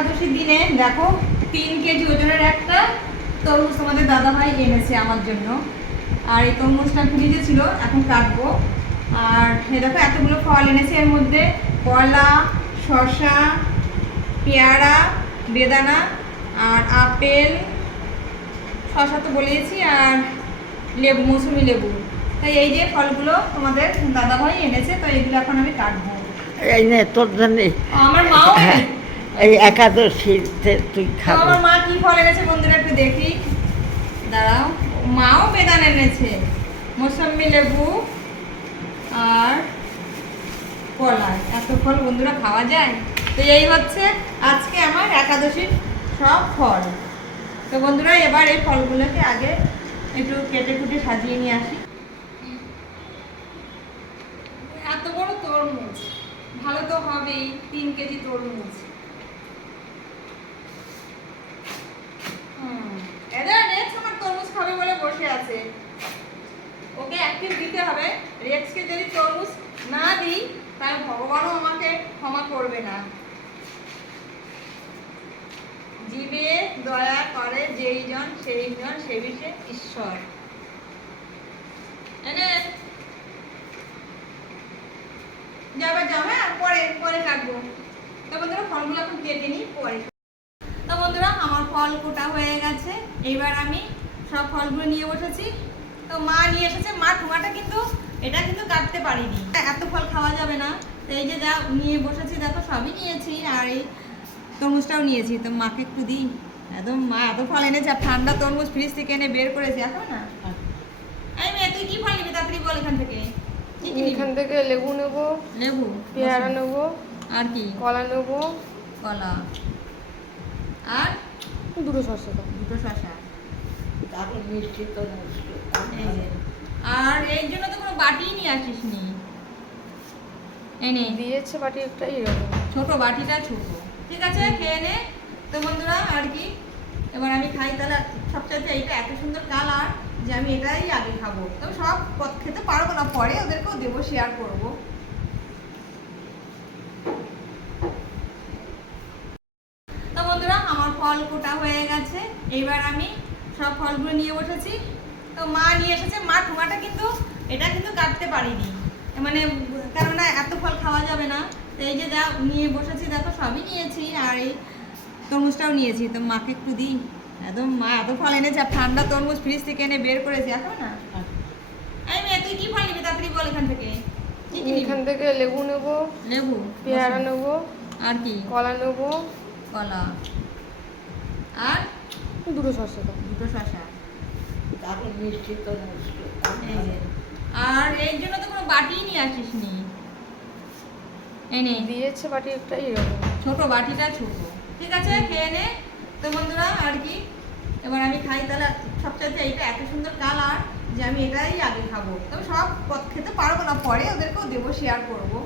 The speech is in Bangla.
একাদশীর দিনে দেখো 3 কেজি ওজনের একটা তরমুজ তোমাদের দাদাভাই এনেছে আমার জন্য। আর এই তরমুজটা ফ্রিজে ছিল, এখন কাটবো। আর দেখো এতগুলো ফল এনেছে, এর মধ্যে কলা, শসা, পেয়ারা, বেদানা আর আপেল, শসা তো বলেছি, আর লেবু, মৌসুমি লেবু। তাই এই যে ফলগুলো তোমাদের দাদাভাই এনেছে, তো এগুলো এখন আমি কাটবো। এই নে তোর জন্য আমার মাও হ্যাঁ, এই একাদশীতে তুই তো খাবি। আমার মা কি ফল এনেছে বন্ধুরা একটু দেখি, দাঁড়াও। মাও বেদানা এনেছে, মৌসুমি লেবু আর কলা। এত ফল বন্ধুরা খাওয়া যায়? তো এই হচ্ছে আজকে আমার একাদশীর সব ফল। তো বন্ধুরা এবার এই ফলগুলোকে আগে একটু কেটে কুটে সাজিয়ে নিয়ে আসি। এত বড় তরমুজ, ভালো তো হবেই, 3 কেজি তরমুজ। আমার তরমুজ খাবে বলে বসে আছে, ওকে অ্যাক্টিভ দিতে হবে। রেক্সকে যদি তরমুজ না দিই তাহলে ভগবানও আমাকে ক্ষমা করবে না। জীবে দয়া করে যেই জন সেই জন সেবিষে ঈশ্বর। এনে যাবে যাও, হ্যাঁ পরে পরে কাটবো। তো বন্ধুরা ফলগুলো এখন কেটে নিই, পরে। তো বন্ধুরা আমার ফল কোটা হয়ে গেছে, এইবার আমি সব ফলগুলো নিয়ে বসেছি। তো মা নিয়ে এসেছে, মা ঠোঙাটা কিন্তু এটা কিন্তু কাটতে পারিনি, এত ফল খাওয়া যাবে না। তো এই যে যা নিয়ে বসেছি দেখো, সবই নিয়েছি, আর এই তরমুজটাও নিয়েছি। তো মাকে একটু দিই, একদম মা এত ফল এনেছে, আর ঠান্ডা তরমুজ ফ্রিজ থেকে এনে বের করেছে এখন না। এই মেয়ে তুই কি ফল নিবি তাড়াতাড়ি বল, এখান থেকে কি কি নিবি? এখান থেকে লেবু নেব, লেবু, পেয়ারা নেব, আর কি? কলা নেব, কলা আর দুটো শসা দাও। দুটো শসা। দারুণ মিষ্টি তরমুজ। এই যে, আর এর জন্য তো কোনো বাটি নিয়ে আসিস নি। এই নে দিয়েছে বাটি একটা এরকম। ছোট বাটিটা ছোট, ঠিক আছে খেয়ে নে। তো বন্ধুরা আর কি, এবার আমি খাই তাহলে। সবচাইতে এইটা এত সুন্দর কালার যে আমি এটাই আগে খাবো। তো সব খেতে পারবো না, পরে ওদেরকেও দেবো, শেয়ার করবো। তো বন্ধুরা আমার ফল কোটা হয়ে গেছে, এইবার আমি সব ফলগুলো নিয়ে বসেছি। তো মা নিয়ে এসেছে, মা ঠোঙাটা কিন্তু এটা কিন্তু কাটতে পারিনি, মানে কেননা এত ফল খাওয়া যাবে না। তো এই যে যা নিয়ে বসেছি দেখো, সবই নিয়েছি, আর এই তরমুজটাও নিয়েছি। তো মাকে একটু দিই, একদম মা এত ফল এনেছে, আর ঠান্ডা তরমুজ ফ্রিজ থেকে এনে বের করেছে এখন না। এই মেয়ে তুই কি ফল নিবি তাড়াতাড়ি বল, এখান থেকে কি কি নিবি? এখান থেকে লেবু নেব, লেবু, পেয়ারা নেব, আর কি? কলা নেব, কলা আর দুটো শসা দাও। দুটো শসা। দারুণ মিষ্টি তরমুজ। এই যে, আর এর জন্য তো কোনো বাটি নিয়ে আসিস নি। এই নে দিয়েছে বাটি একটা এরকম। ছোট বাটিটা ছোট, ঠিক আছে খেয়ে নে। তো বন্ধুরা আর কি, এবার আমি খাই তাহলে। সবচাইতে এইটা এত সুন্দর কালার যে আমি এটাই আগে খাবো। তো সব খেতে পারবো না, পরে ওদেরকেও দেবো, শেয়ার করবো।